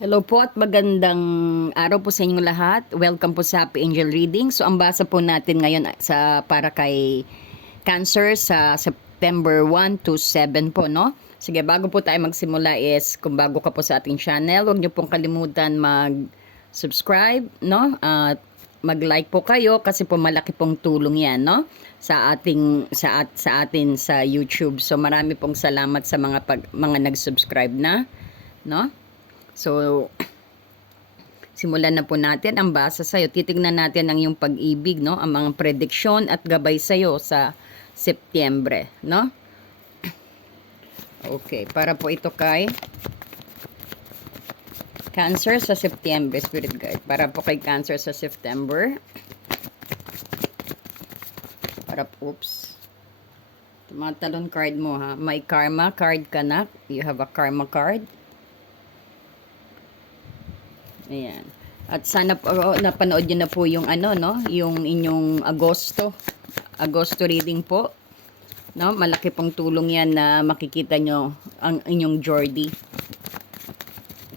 Hello po at magandang araw po sa inyong lahat. Welcome po sa Happy Angel Reading. So ang basa po natin ngayon sa para kay Cancer sa September 1 to 7 po, no? Sige, bago po tayo magsimula is kung bago ka po sa ating channel, huwag niyo pong kalimutan mag-subscribe, no? At mag-like po kayo kasi po malaki pong tulong 'yan, no? Sa ating sa at, sa atin sa YouTube. So marami pong salamat sa mga pag, mga nag-subscribe na, no? So, simulan na po natin ang basa sa'yo. Titignan natin ang iyong pag-ibig, no? Ang mga prediksyon at gabay sa'yo sa Setyembre, no? Okay, para po ito kay Cancer sa September, Spirit Guide. Para po kay Cancer sa September. Para po, oops. Tumatalon card mo, ha? May karma card ka na. You have a karma card. Ayan. At sana po oh, napanood niyo na po yung ano no, yung inyong Agosto. Agosto reading po. No, malaki pong tulong 'yan na makikita nyo ang inyong Jordi.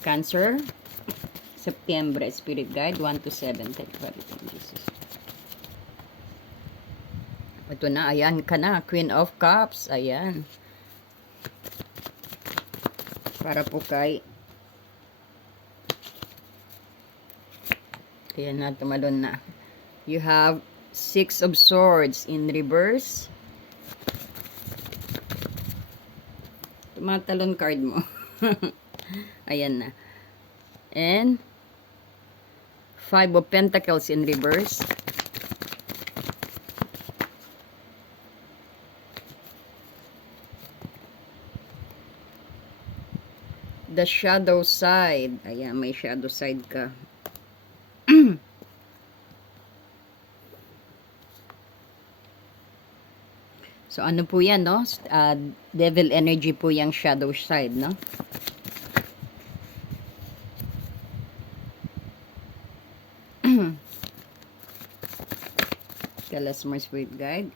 Cancer. September Spirit Guide 1 to 7. Thank you, Father, thank you, Jesus. Ito na, ayan ka na. Queen of Cups. Ayan. Para po kay Ayan na, tumalon na. You have Six of Swords in reverse. Tumatalon card mo. Ayan na. And Five of Pentacles in reverse. The shadow side. Ayan, may shadow side ka. So ano po yan, no? Uh, devil energy po yung shadow side, no? Us more spirit guide.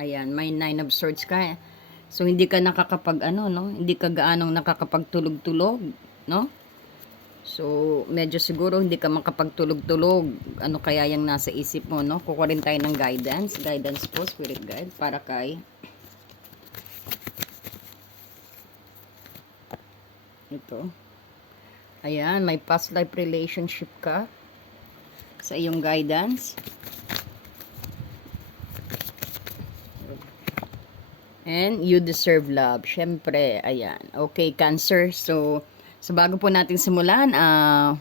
Ayan, may nine of swords ka. So hindi ka nakakapag ano, no? Hindi ka gaanong nakakapagtulog-tulog, no? So, medyo siguro hindi ka makapagtulog-tulog. Ano kaya yung nasa isip mo, no? Kukuha rin tayo ng guidance. Guidance po, spirit guide, para kay... Ito. Ayan, may past life relationship ka sa iyong guidance. And you deserve love. Syempre, ayan. Okay, Cancer. So, So bago po natin simulan, uh,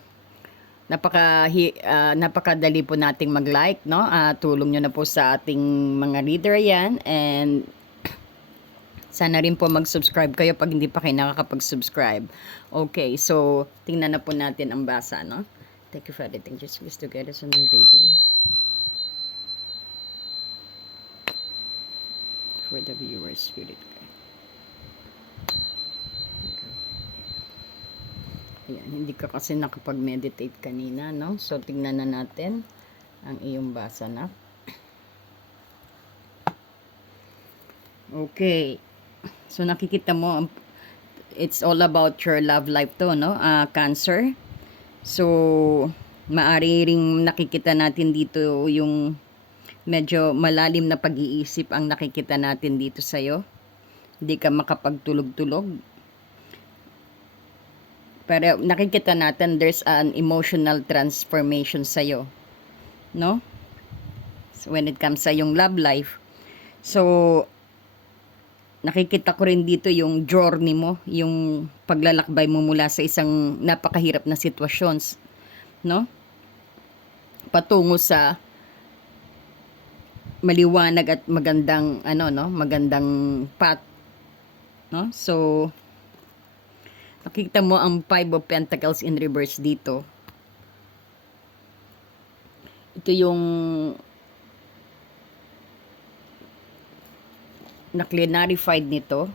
napaka uh, napakadali po nating mag-like, no? Uh, tulong niyo na po sa ating mga reader 'yan and sana rin po mag-subscribe kayo pag hindi pa kayo nakakapag-subscribe. Okay, so tingnan na po natin ang basa, no? Thank you for editing. Just please together sa my reading. For the viewers, spirit guide. Ayan, hindi ka kasi nakapag-meditate kanina, no? So, tingnan na natin ang iyong basa na. Okay. So, nakikita mo, it's all about your love life to, no? Uh, cancer. So, maari ring nakikita natin dito yung medyo malalim na pag-iisip ang nakikita natin dito sa'yo. Hindi ka makapagtulog-tulog pero nakikita natin there's an emotional transformation sa iyo. No? So, when it comes sa yung love life. So, nakikita ko rin dito yung journey mo, yung paglalakbay mo mula sa isang napakahirap na sitwasyon, no? Patungo sa maliwanag at magandang ano no, magandang path, no? So, Nakikita mo ang Five of Pentacles in reverse dito. Ito yung na-clarified nito.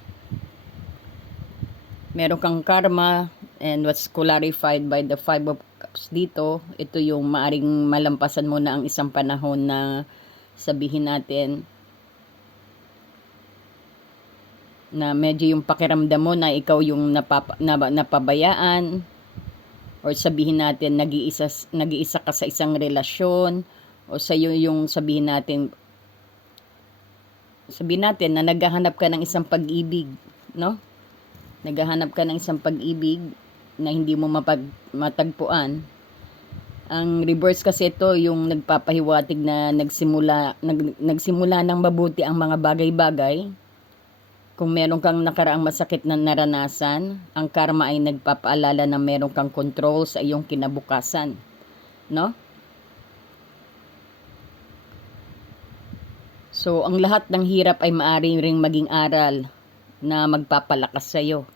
Meron kang karma and what's clarified by the Five of Cups dito. Ito yung maaring malampasan mo na ang isang panahon na sabihin natin na medyo yung pakiramdam mo na ikaw yung napapa, na, napabayaan or sabihin natin nag-iisa nag-iisa ka sa isang relasyon o sa iyo yung sabihin natin sabihin natin na naghahanap ka ng isang pag-ibig, no? Naghahanap ka ng isang pag-ibig na hindi mo mapag matagpuan. Ang reverse kasi ito yung nagpapahiwatig na nagsimula nag, nagsimula ng mabuti ang mga bagay-bagay. Kung meron kang nakaraang masakit na naranasan, ang karma ay nagpapaalala na meron kang control sa iyong kinabukasan, no? So, ang lahat ng hirap ay maaari ring maging aral na magpapalakas sa iyo,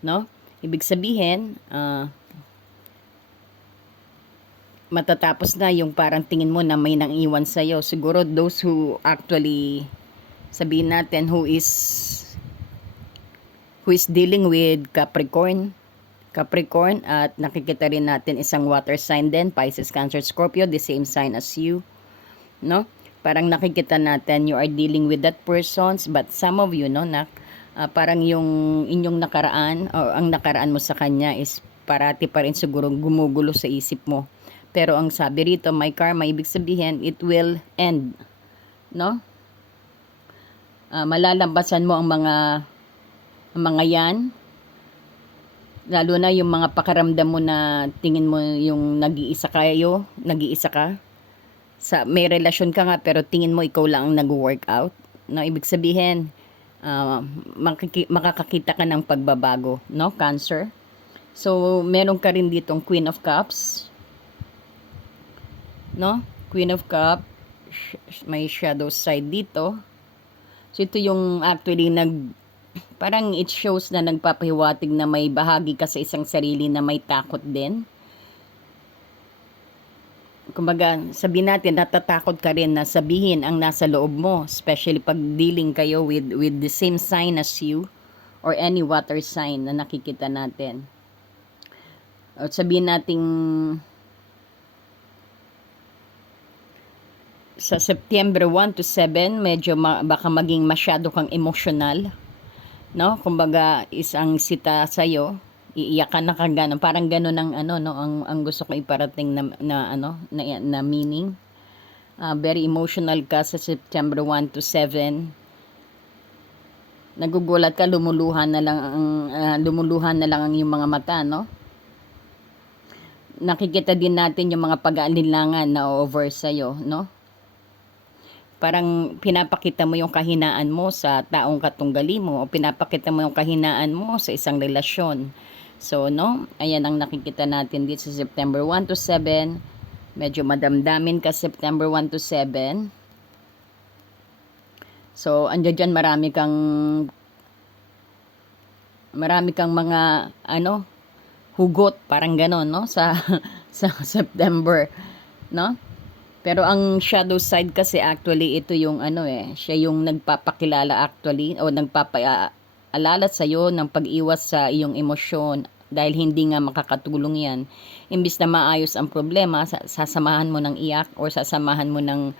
no? Ibig sabihin, ah, matatapos na yung parang tingin mo na may nang iwan sa iyo. Siguro those who actually sabihin natin who is who is dealing with Capricorn, Capricorn at nakikita rin natin isang water sign din, Pisces, Cancer, Scorpio, the same sign as you, no? Parang nakikita natin you are dealing with that persons but some of you no nak ah, parang yung inyong nakaraan o ang nakaraan mo sa kanya is parati pa rin siguro gumugulo sa isip mo. Pero ang sabi rito, my karma, ibig sabihin, it will end. No? Ah, malalampasan mo ang mga ang mga yan. Lalo na yung mga pakaramdam mo na tingin mo yung nag-iisa kayo, nag-iisa ka. Sa, may relasyon ka nga pero tingin mo ikaw lang ang nag-workout. No? Ibig sabihin, ah, makiki- makakakita ka ng pagbabago. No? Cancer. So, meron ka rin ditong Queen of Cups. No? Queen of Cup. sh- May shadow side dito. So, ito yung actually nag... Parang it shows na nagpapahiwatig na may bahagi ka sa isang sarili na may takot din. Kumbaga, sabihin natin, natatakot ka rin na sabihin ang nasa loob mo. Especially pag dealing kayo with, with the same sign as you or any water sign na nakikita natin. At sabihin nating sa September 1 to 7, medyo ma- baka maging masyado kang emotional. No? Kumbaga, isang sita sa'yo, iiyak ka na kang gano'n. Parang gano'n ang, ano, no, ang, ang gusto ko iparating na, na, ano, na, na meaning. Ah, very emotional ka sa September 1 to 7. Nagugulat ka, lumuluhan na lang ang, ah, lumuluhan na lang ang iyong mga mata, no? Nakikita din natin yung mga pag-aalinlangan na over sa'yo, no? Parang pinapakita mo yung kahinaan mo sa taong katunggali mo o pinapakita mo yung kahinaan mo sa isang relasyon. So, no, ayan ang nakikita natin dito sa September 1 to 7. Medyo madamdamin ka September 1 to 7. So, andyan dyan marami kang marami kang mga ano hugot parang ganon no sa sa September no pero ang shadow side kasi actually ito yung ano eh, siya yung nagpapakilala actually o nagpapaalala sa iyo ng pag-iwas sa iyong emosyon dahil hindi nga makakatulong yan. Imbis na maayos ang problema, sasamahan mo ng iyak or sasamahan mo ng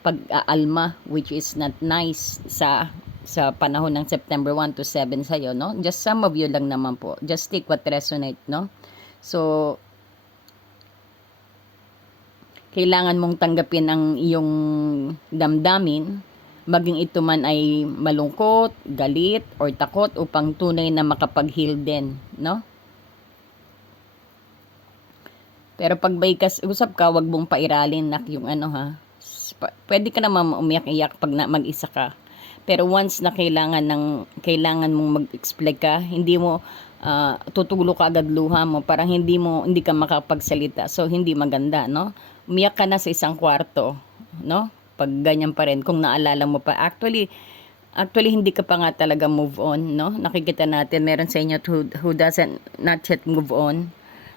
pag-aalma which is not nice sa sa panahon ng September 1 to 7 sa iyo, no? Just some of you lang naman po. Just take what resonate, no? So, kailangan mong tanggapin ang iyong damdamin, maging ito man ay malungkot, galit, or takot upang tunay na makapag-heal din, no? Pero pag may usap ka, wag mong pairalin nak yung ano ha. Pwede ka naman umiyak-iyak pag na, mag-isa ka. Pero once na kailangan ng kailangan mong mag-explain ka, hindi mo ah, tutulo ka agad luha mo, parang hindi mo hindi ka makapagsalita. So hindi maganda, no? Umiyak ka na sa isang kwarto, no? Pag ganyan pa rin kung naalala mo pa. Actually, actually hindi ka pa nga talaga move on, no? Nakikita natin meron sa inyo who, who doesn't not yet move on.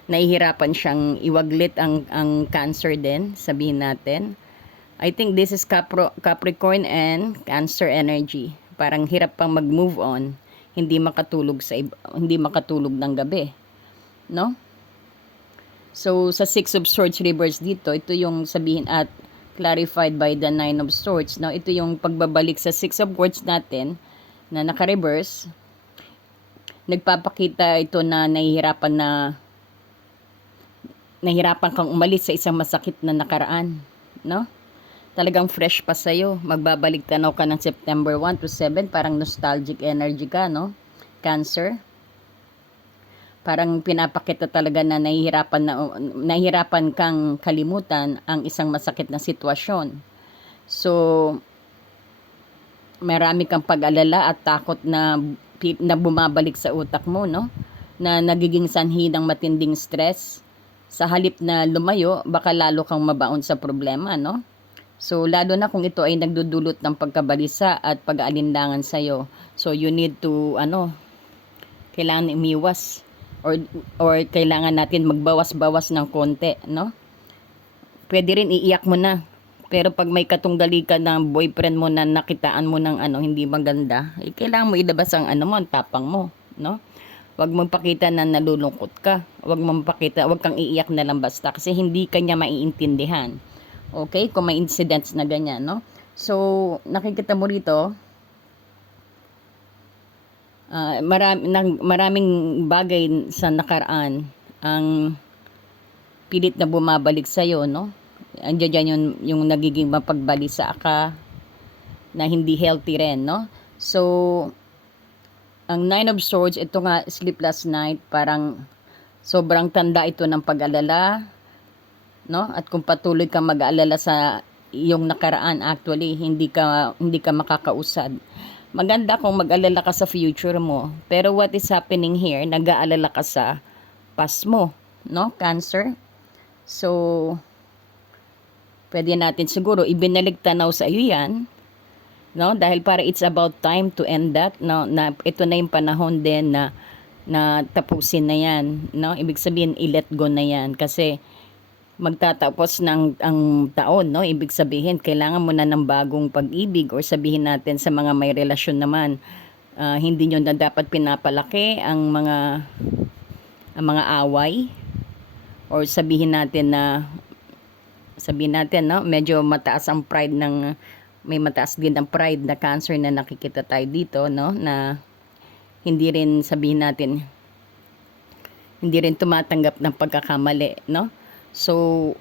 Nahihirapan siyang iwaglit ang ang cancer din, sabihin natin. I think this is Capro, Capricorn and Cancer energy. Parang hirap pang mag-move on, hindi makatulog sa hindi makatulog ng gabi. No? So sa Six of Swords reverse dito, ito yung sabihin at clarified by the Nine of Swords. No, ito yung pagbabalik sa Six of Swords natin na naka-reverse. Nagpapakita ito na nahihirapan na nahirapan kang umalis sa isang masakit na nakaraan, no? Talagang fresh pa sa'yo. Magbabalik tanaw ka ng September 1 to 7, parang nostalgic energy ka, no? Cancer. Parang pinapakita talaga na nahihirapan, na, nahihirapan kang kalimutan ang isang masakit na sitwasyon. So, marami kang pag-alala at takot na, na bumabalik sa utak mo, no? Na nagiging sanhi ng matinding stress. Sa halip na lumayo, baka lalo kang mabaon sa problema, no? So, lalo na kung ito ay nagdudulot ng pagkabalisa at pag-aalinlangan sa'yo. So, you need to, ano, kailangan umiwas or, or kailangan natin magbawas-bawas ng konti, no? Pwede rin iiyak mo na. Pero pag may katunggali ka ng boyfriend mo na nakitaan mo ng ano, hindi maganda, eh, kailangan mo ilabas ang ano mo, ang tapang mo, no? Huwag mong pakita na nalulungkot ka. Huwag mong pakita, huwag kang iiyak na lang basta kasi hindi ka niya maiintindihan. Okay? Kung may incidents na ganyan, no? So, nakikita mo rito, ah, marami, nang, maraming bagay sa nakaraan ang pilit na bumabalik sa'yo, no? Andiyan dyan yung, yung nagiging mapagbalisa ka na hindi healthy rin, no? So, ang Nine of Swords, ito nga, sleepless night, parang sobrang tanda ito ng pag-alala, no? At kung patuloy kang mag-aalala sa iyong nakaraan, actually, hindi ka, hindi ka makakausad. Maganda kung mag-alala ka sa future mo. Pero what is happening here, nag-aalala ka sa past mo, no? Cancer. So, pwede natin siguro ibinalik tanaw sa iyo yan, no? Dahil para it's about time to end that, no? Na ito na yung panahon din na na tapusin na yan, no? Ibig sabihin i-let go na yan kasi magtatapos ng ang taon, no? Ibig sabihin kailangan mo na ng bagong pag-ibig or sabihin natin sa mga may relasyon naman, ah, hindi nyo na dapat pinapalaki ang mga ang mga away or sabihin natin na sabihin natin no? Medyo mataas ang pride ng may mataas din ang pride na cancer na nakikita tayo dito no? Na hindi rin sabihin natin hindi rin tumatanggap ng pagkakamali no so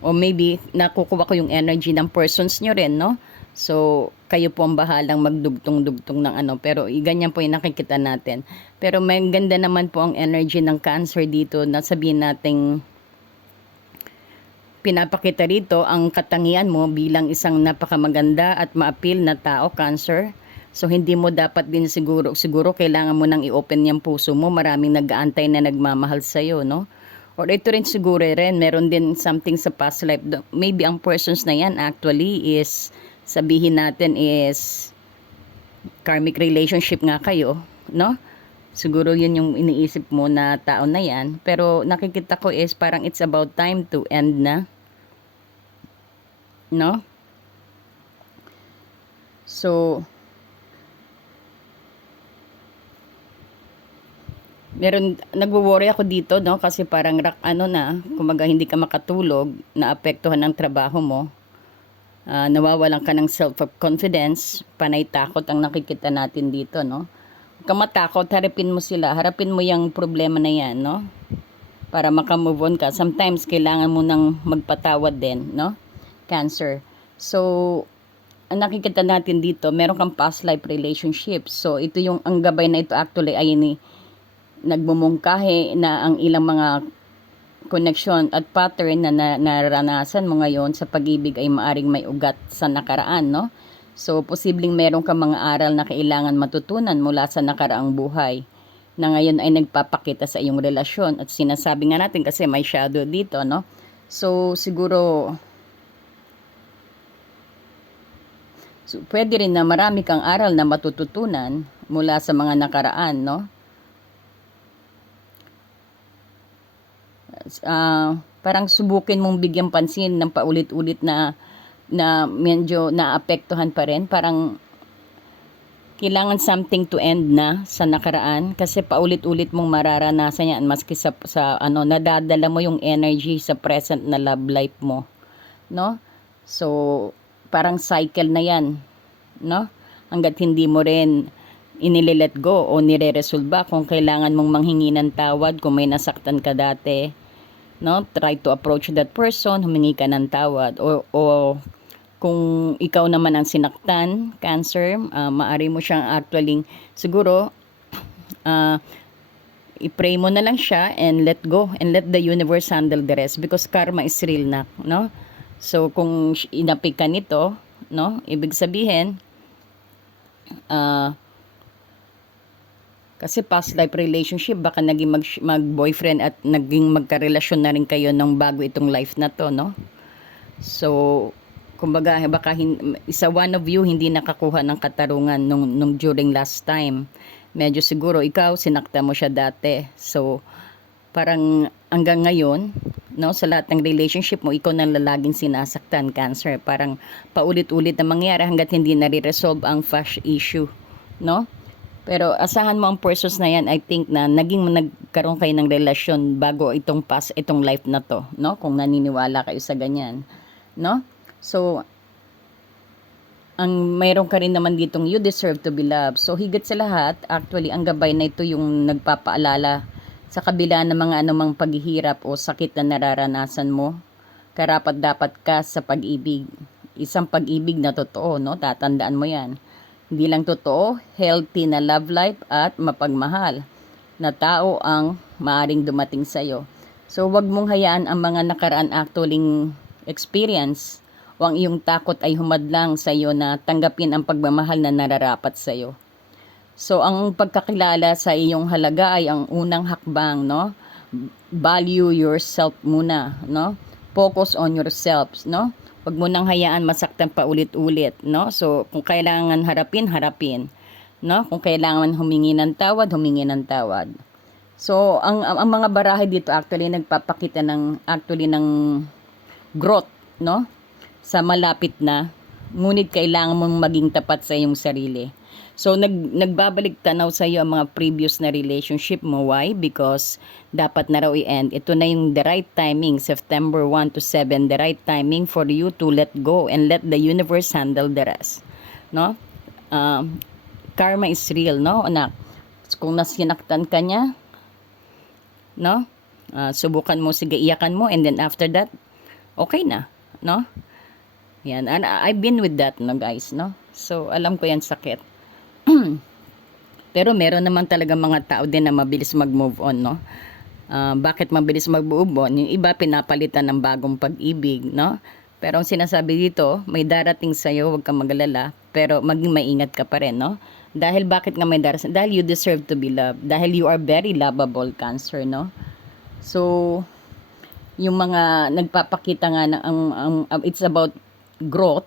o maybe nakukuha ko yung energy ng persons nyo rin no so kayo po ang bahalang magdugtong-dugtong ng ano pero ganyan po yung nakikita natin pero may ganda naman po ang energy ng cancer dito na sabihin nating pinapakita rito ang katangian mo bilang isang napakamaganda at maapil na tao, cancer. So hindi mo dapat din siguro siguro kailangan mo nang i-open yung puso mo. Maraming nag-aantay na nagmamahal sa iyo, no? Or ito rin siguro rin meron din something sa past life. Maybe ang persons na yan actually is sabihin natin is karmic relationship nga kayo, no? Siguro yun yung iniisip mo na tao na yan. Pero nakikita ko is parang it's about time to end na no? So, meron, nagwo-worry ako dito, no? Kasi parang, rak, ano na, kumaga hindi ka makatulog, naapektuhan ng trabaho mo, ah, nawawalan ka ng self-confidence, panay takot ang nakikita natin dito, no? Huwag kang matakot, harapin mo sila, harapin mo yung problema na yan, no? Para makamove on ka. Sometimes, kailangan mo nang magpatawad din, no? cancer. So, ang nakikita natin dito, meron kang past life relationship. So, ito yung, ang gabay na ito actually ay ni, nagmumungkahi na ang ilang mga connection at pattern na, na naranasan mo ngayon sa pag-ibig ay maaring may ugat sa nakaraan, no? So, posibleng meron kang mga aral na kailangan matutunan mula sa nakaraang buhay na ngayon ay nagpapakita sa iyong relasyon. At sinasabi nga natin kasi may shadow dito, no? So, siguro, So, pwede rin na marami kang aral na matututunan mula sa mga nakaraan, no? Ah, parang subukin mong bigyan pansin ng paulit-ulit na na medyo naapektuhan pa rin. Parang kailangan something to end na sa nakaraan kasi paulit-ulit mong mararanasan yan maski sa, sa ano nadadala mo yung energy sa present na love life mo no so parang cycle na yan, no? Hanggat hindi mo rin inilelet go o nire-resolve kung kailangan mong manghingi ng tawad kung may nasaktan ka dati, no? Try to approach that person, humingi ka ng tawad o, o kung ikaw naman ang sinaktan, cancer, ah, maari mo siyang actually siguro ah, i-pray mo na lang siya and let go and let the universe handle the rest because karma is real na, no? So kung inapik ka nito, no? Ibig sabihin ah kasi past life relationship baka naging mag, mag-boyfriend at naging magkarelasyon na rin kayo ng bago itong life na to, no? So, kumbaga baka hin, isa one of you hindi nakakuha ng katarungan nung, nung during last time. Medyo siguro ikaw sinakta mo siya dati. So, parang hanggang ngayon, no, sa lahat ng relationship mo, ikaw nang lalaging sinasaktan, cancer. Parang paulit-ulit na mangyari hanggat hindi nare-resolve ang fast issue, no? Pero asahan mo ang persons na yan, I think na naging nagkaroon kayo ng relasyon bago itong past, itong life na to, no? Kung naniniwala kayo sa ganyan, no? So, ang mayroon ka rin naman ditong you deserve to be loved. So, higit sa lahat, actually, ang gabay na ito yung nagpapaalala sa kabila ng mga anumang paghihirap o sakit na nararanasan mo, karapat dapat ka sa pag-ibig. Isang pag-ibig na totoo, no? Tatandaan mo yan. Hindi lang totoo, healthy na love life at mapagmahal na tao ang maaring dumating sa iyo. So, wag mong hayaan ang mga nakaraan actually experience o ang iyong takot ay humadlang sa iyo na tanggapin ang pagmamahal na nararapat sa iyo. So, ang pagkakilala sa iyong halaga ay ang unang hakbang, no? Value yourself muna, no? Focus on yourself, no? Huwag mo nang hayaan masaktan pa ulit-ulit, no? So, kung kailangan harapin, harapin, no? Kung kailangan humingi ng tawad, humingi ng tawad. So, ang, ang, ang mga barahe dito actually nagpapakita ng actually ng growth, no? Sa malapit na, ngunit kailangan mong maging tapat sa iyong sarili. So, nag, nagbabalik tanaw sa iyo ang mga previous na relationship mo. Why? Because dapat na raw i-end. Ito na yung the right timing, September 1 to 7, the right timing for you to let go and let the universe handle the rest. No? Um, karma is real, no, anak? Kung nasinaktan ka niya, no? Ah, subukan mo, sige, iyakan mo, and then after that, okay na, no? Yan, and I've been with that, no, guys, no? So, alam ko yan sakit. Pero meron naman talaga mga tao din na mabilis mag-move on, no? Ah, bakit mabilis mag-move on? Yung iba pinapalitan ng bagong pag-ibig, no? Pero ang sinasabi dito, may darating sa'yo, huwag kang magalala, pero maging maingat ka pa rin, no? Dahil bakit nga may darating? Dahil you deserve to be loved. Dahil you are very lovable, Cancer, no? So, yung mga nagpapakita nga ng ang, ang- it's about growth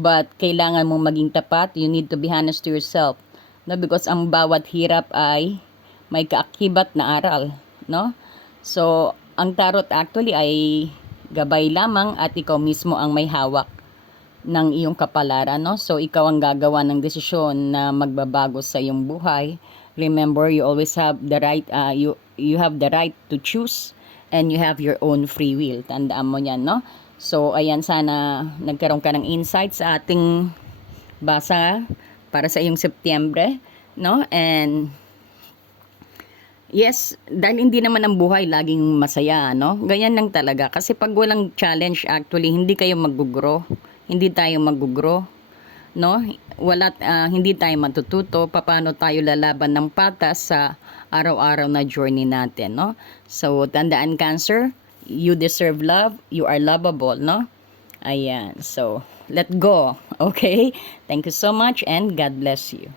but kailangan mong maging tapat. You need to be honest to yourself. No because ang bawat hirap ay may kaakibat na aral no? So ang tarot actually ay gabay lamang at ikaw mismo ang may hawak ng iyong kapalaran no? So ikaw ang gagawa ng desisyon na magbabago sa iyong buhay. Remember you always have the right uh, you you have the right to choose and you have your own free will. Tandaan mo yan no so ayan sana nagkaroon ka ng insight sa ating basa para sa iyong Setyembre no and Yes, dahil hindi naman ang buhay laging masaya, no? Ganyan lang talaga. Kasi pag walang challenge, actually, hindi kayo mag-grow. Hindi tayo mag-grow. No? Wala, ah, hindi tayo matututo. Paano tayo lalaban ng patas sa araw-araw na journey natin, no? So, tandaan, Cancer, you deserve love. You are lovable, no? Ayan. So, let go. Okay? Thank you so much and God bless you.